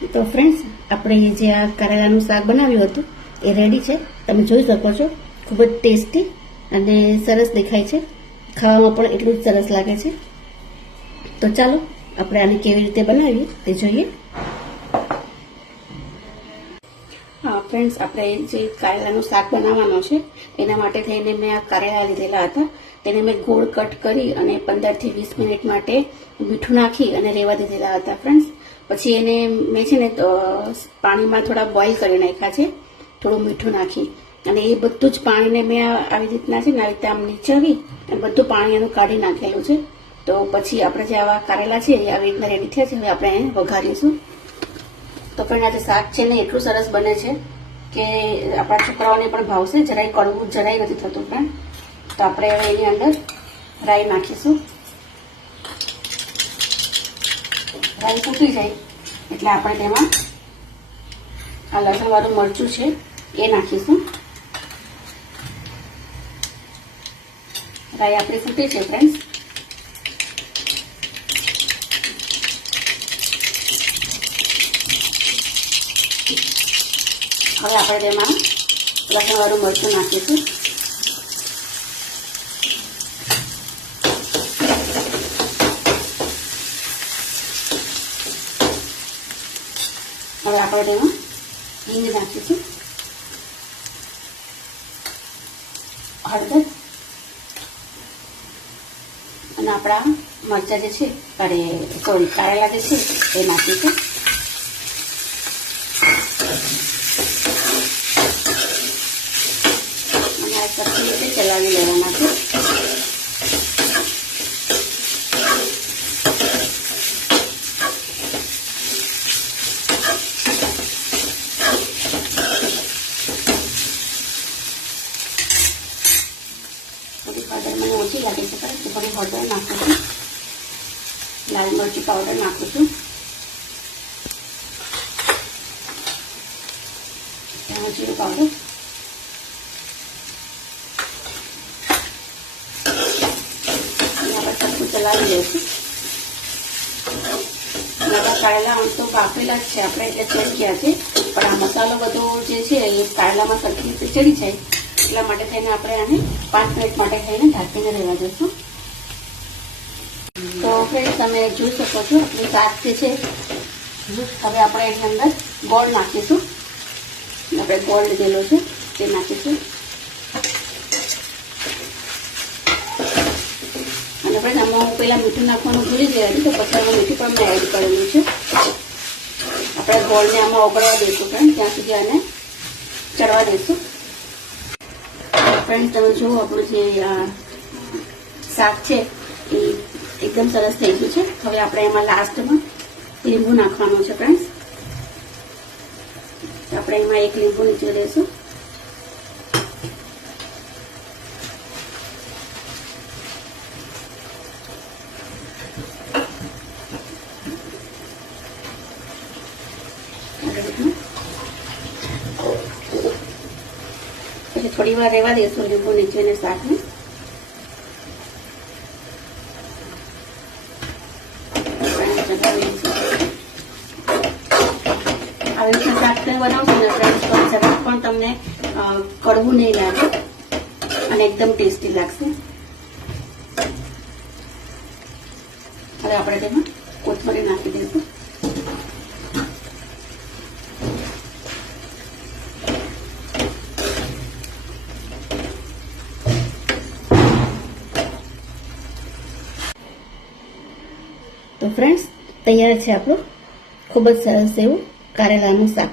તો ફ્રેન્ડ્સ, આપણે જે આ કારેલાનું શાક બનાવ્યું હતું એ રેડી છે. તમે જોઈ શકો છો, ખૂબ જ ટેસ્ટી અને સરસ દેખાય છે. ખાવામાં પણ એટલું જ સરસ લાગે છે. તો ચાલો આપણે આને કેવી રીતે બનાવીએ તે જોઈએ. ફ્રેન્ડ્સ, આપણે જે કારેલાનું શાક બનાવવાનું છે એના માટે થઈને મેં આ કારેલા લીધેલા હતા. તેને મેં ગોળ કટ કરી અને 15 થી 20 મિનિટ માટે મીઠું નાખી અને રેવા દીધેલા હતા ફ્રેન્ડ્સ. પછી એને મેં છે ને પાણીમાં થોડા બોઇલ કરી નાખ્યા છે, થોડું મીઠું નાખી. અને એ બધું જ પાણીને મેં આવી રીતના છે ને આવી રીતે આમ નીચવી અને બધું પાણી એનું કાઢી નાખેલું છે. તો પછી આપણે જે આવા કારેલા છે એ આવી રીતના રેડી થયા છે. હવે આપણે એને વઘારીશું. તો પણ આજે શાક છે ને એટલું સરસ બને છે કે આપણા છોકરાઓને પણ ભાવશે. જરાય કડવું જરાય નથી થતું ફ્રેન્ડ. તો આપણે હવે એની અંદર રાઈ નાખીશું. રાઈ ફૂટી જાય એટલે આપણે તેમાં આ લસણ વાળું મરચું છે એ નાખીશું. રાઈ આપણી ફૂટી છે ફ્રેન્ડ્સ. હવે આપણે તેમાં લસણ વાળું મરચું નાખીશું. હવે આપણે તેમાં હિંગ નાખીશું, હળદર અને આપણા મરચાં જે છે કારેલા જે છે એ નાખીશું. અને આ સરખી રીતે ચલાવી લેવાના છે. હળદર મને ઓછી લાગે છે તો થોડી હળદર નાખું છું. લાલ મરચું પાવડર નાખું છું. જીરું પાવડર, આપણે સરખું ચલાવી લઈશું. કારેલા આમ તો બાફેલા જ છે આપણે, એટલે ચડી ગયા છે. પણ આ મસાલો બધો જે છે એ કારેલામાં સરખી રીતે ચડી જાય એટલા માટે થઈને આપણે આને 5 મિનિટ માટે થઈને ઢાંકીને રહેવા દઈશું. તો ફ્રેન્ડ્સ, તમે જોઈ શકો છો આપણું શાક જે છે. હવે આપણે એની અંદર ગોળ નાખીશું. આપણે ગોળ લીધેલો છે તે નાખીશું. અને ફ્રેન્ડ, આમાં હું પહેલાં મીઠું નાખવાનું ભૂલી ગઈ હતી, તો પછી આમાં મીઠું પણ મેં એડ કરેલું છે. આપણે ગોળને આમાં ઓગળવા દઈશું ફ્રેન્ડ, ત્યાં સુધી આને ચડવા દઈશું. ફ્રેન્ડ, તમે જુઓ આપણું જે શાક છે એ એકદમ સરસ થઈ ગયું છે. હવે આપણે એમાં લાસ્ટમાં લીંબુ નાખવાનું છે ફ્રેન્ડ્સ. આપણે એમાં એક લીંબુ નીચે દઈશું. પછી થોડી વાર રહેવા દઈશું લીંબુ નીચેને શાકને. આવી રીતે શાક બનાવશો ને ફ્રેન્ડ્સ તો જરાક પણ તમને કડવું નહીં લાગે અને એકદમ ટેસ્ટી લાગશે. હવે આપણે તેમાં કોથમરી નાખી દઈશું. તો ફ્રેન્ડ્સ, તૈયાર છે આપણું ખૂબ જ સરસ એવું કારેલાનું શાક.